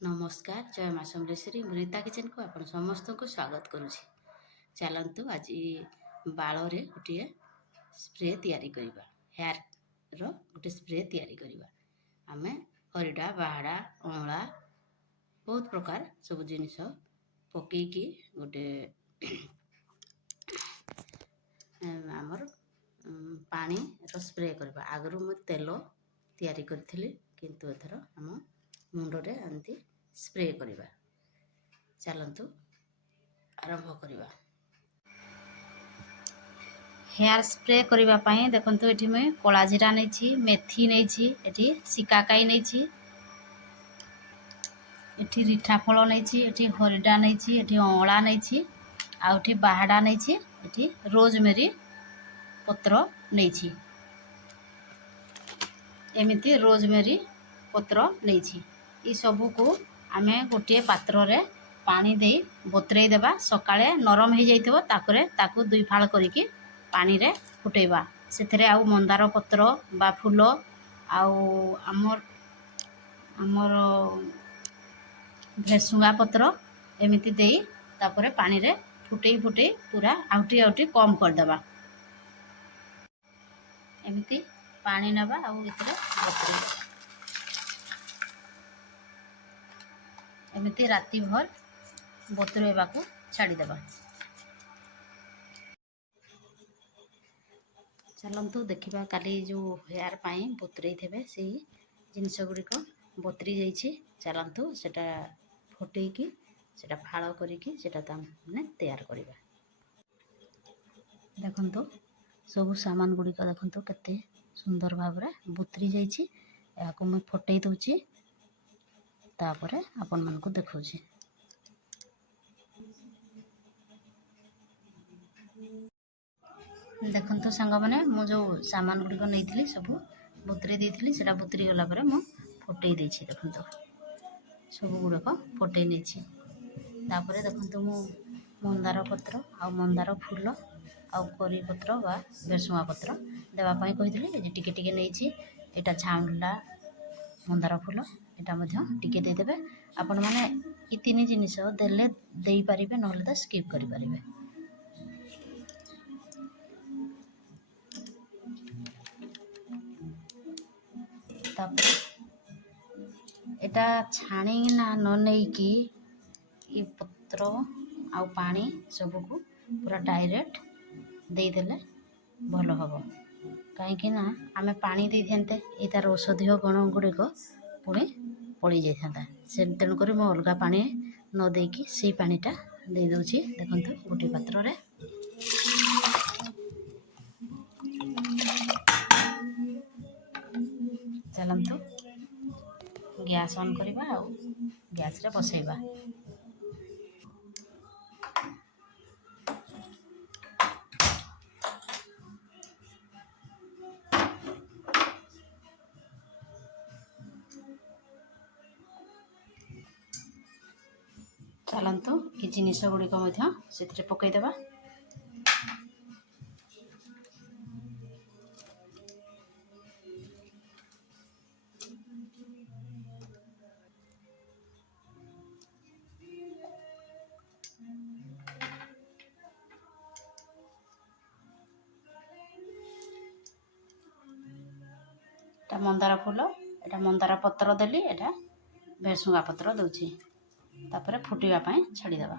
नमस्कार जय माँ समलेश्वरी रीता किचन को आपण समस्त को स्वागत करुछि। चलतु आज बाल रे गोटे स्प्रे तैयारी करिबा। हेयर रो गोटे स्प्रे तैयारी करिबा। आमे हरिडा बाहाडा अँला बहुत प्रकार सब जिनिस पकेकी गोटे आमर पानी रो स्प्रे करबा। आगरु मु तेल तैयारी करथिली किंतु एथर हम मुंडरे एंती स्प्रे करिबा। चलतु आरंभ करिबा। हेयर स्प्रे करिबा पई देखंतु एठी मैं कोला जीरा नैछि, मेथी नैछि, एठी सिकाकाई नैछि, एठी रिठा फल नैछि, एठी हरिडा नैछि, एठी अँला नैछि, आ एठी बाहाडा नैछि, एठी रोजमेरी पत्र नैछि। एमिति रोजमेरी पत्र नैछि। ई सबु को आमे गोटे पात्र रे पानी देई बतरेई देबा। सकाळे नरम हे जाइतबो ताकरे ताकू दुई फाळ करिकि पानी रे फुटेबा। सेथरे आउ मंदार पत्र बा फूल आउ आमर भेसुंगा पत्र एमिति देई तापरे पानी रे फुटेई फुटेई पूरा आउटी कम कर देबा। एमिति पानी नबा आउ इतरे बतरेई एमिति राति भर बतुरेबा को छाड़ी देबा। चलंतु देखिबा काली जो हेयर पाई बतुरेई थेबे सेही जिनिस गुड़िक बतरी जाइछि। चलंतु सेटा फुटेकी सेटा फाळ करिकि सेटा तामने तैयार करिबा। देखंतु सब सामान गुड़िक देखंतु केते सुंदर भाबरे बतरी जाइछि। याको मैं फुटेई दउछि तापरे आपन मन को देखौछि। देखंतु संग माने मु जो सामान गुड़िक नैथिली सब बतरी देइथिली सेटा बतरी गला परे मु फुटेई देछि। देखंतु सब गुड़िक फुटेई नेछि। तापरे देखंतु मु मंदार पत्र आ मंदार फूल आ करी पत्र बा भेसुआ पत्र देवा पई कहिथिली। जे टिके टिके नेछि। एटा छाउंडला मंदार फूल एटा मध्य टिके दे देबे। आपण माने ई तीन जिनिस देले देई परिबे नहले त स्किप करि परिबे। तापर एटा छाणी ना न नेई की ई पत्र आ पानी सबको पूरा डायरेक्ट दे देले भलो हबो। काहे कि ना आमे पानी दे थेंते ई तार औषधीय गुण गुड़िक पुणी पड़ी जाइथांता। से तेणु करी मो अलगा पानी न देकी से पानीटा दे दउछि। देखंतु गोटे पात्र रे चलंतु गैस ऑन करिबा आ गैस रे बसैबा। चलंतु ये जिनिस गुड़िक मध्य सेथिरे पकई देबा। एटा मंदार फूल एटा मंदार पत्र देली एटा भेसुंगा पत्र दउछि। तापरे फुटिबा पई छाड़ी देबा।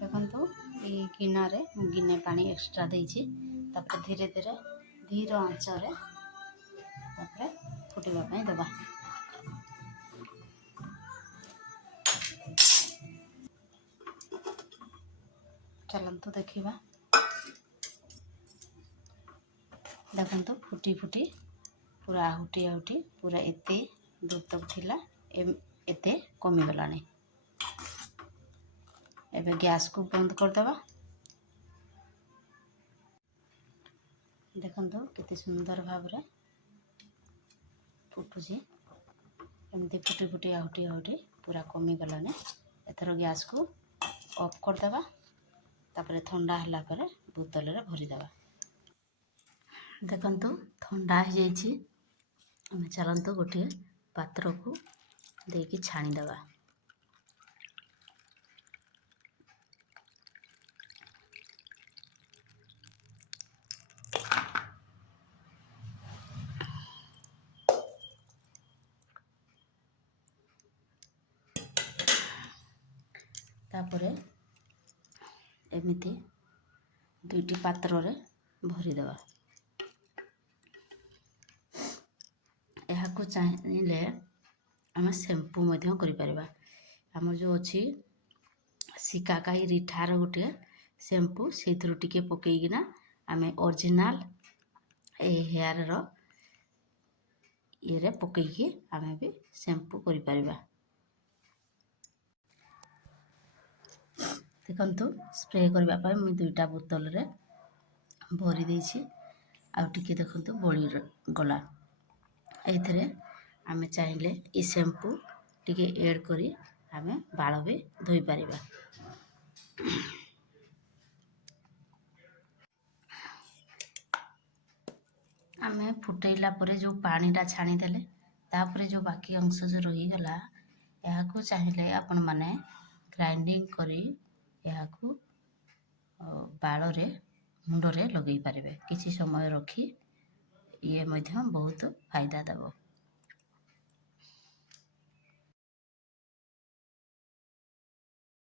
देखंतु ई गिना रे गिने पानी एक्स्ट्रा देछि। तापरे धीरे धीरे धीर आंच रे तापरे फुटिबा पई देबा। चलंतु देखिबा। देखंतु फुटी फुटी पूरा आहुटी पूरा एते दूर तक थिला एते कमी गलानी। एबे गैस को बंद कर देबा। देखंतु केते सुंदर भाबरे फुटुछि। एमती फुटी फुटी आहुटी पूरा कमी गलानी। एथरो गैस को ऑफ कर देबा। तापरे ठंडा हला परे बोतल रे भरी देबा। देखंतु ठंडा हो जाइछि। ଆମେ ଚାଲନ୍ତୁ ଗୋଟିଏ ପାତ୍ରକୁ ଦେଇକି ଛାଣିଦେବା। ତାପରେ ଏମିତି ଦୁଇଟି ପାତ୍ରରେ ଭରିଦେବା। ଏହାକୁ ଚାହିଁଲେ ଆମେ ସେମ୍ପୁ ମଧ୍ୟ କରିପାରିବା। ଆମର ଯେଉଁ ଅଛି ଶିକାକାଇ ରିଠାର ଗୋଟିଏ ସେମ୍ପୁ, ସେଇଥିରୁ ଟିକେ ପକେଇକିନା ଆମେ ଅରିଜିନାଲ୍ ଏ ହେୟାରର ଇଏରେ ପକେଇକି ଆମେ ବି ସେମ୍ପୁ କରିପାରିବା। ଦେଖନ୍ତୁ ସ୍ପ୍ରେ କରିବା ପାଇଁ ମୁଁ 2ଟା ବୋତଲରେ ଭରି ଦେଇଛି। ଆଉ ଟିକେ ଦେଖନ୍ତୁ ବଳି ଗଲା। ଏଇଥିରେ ଆମେ ଚାହିଁଲେ ଏ ସେମ୍ପୁ ଟିକେ ଏଡ଼୍ କରି ଆମେ ବାଳ ବି ଧୋଇପାରିବା। ଆମେ ଫୁଟେଇଲା ପରେ ଯେଉଁ ପାଣିଟା ଛାଣିଦେଲେ, ତାପରେ ଯେଉଁ ବାକି ଅଂଶ ଯେଉଁ ରହିଗଲା, ଏହାକୁ ଚାହିଁଲେ ଆପଣମାନେ ଗ୍ରାଇଣ୍ଡିଙ୍ଗ କରି ଏହାକୁ ବାଳରେ ମୁଣ୍ଡରେ ଲଗେଇ ପାରିବେ। କିଛି ସମୟ ରଖି ଇଏ ମଧ୍ୟ ବହୁତ ଫାଇଦା ଦେବ।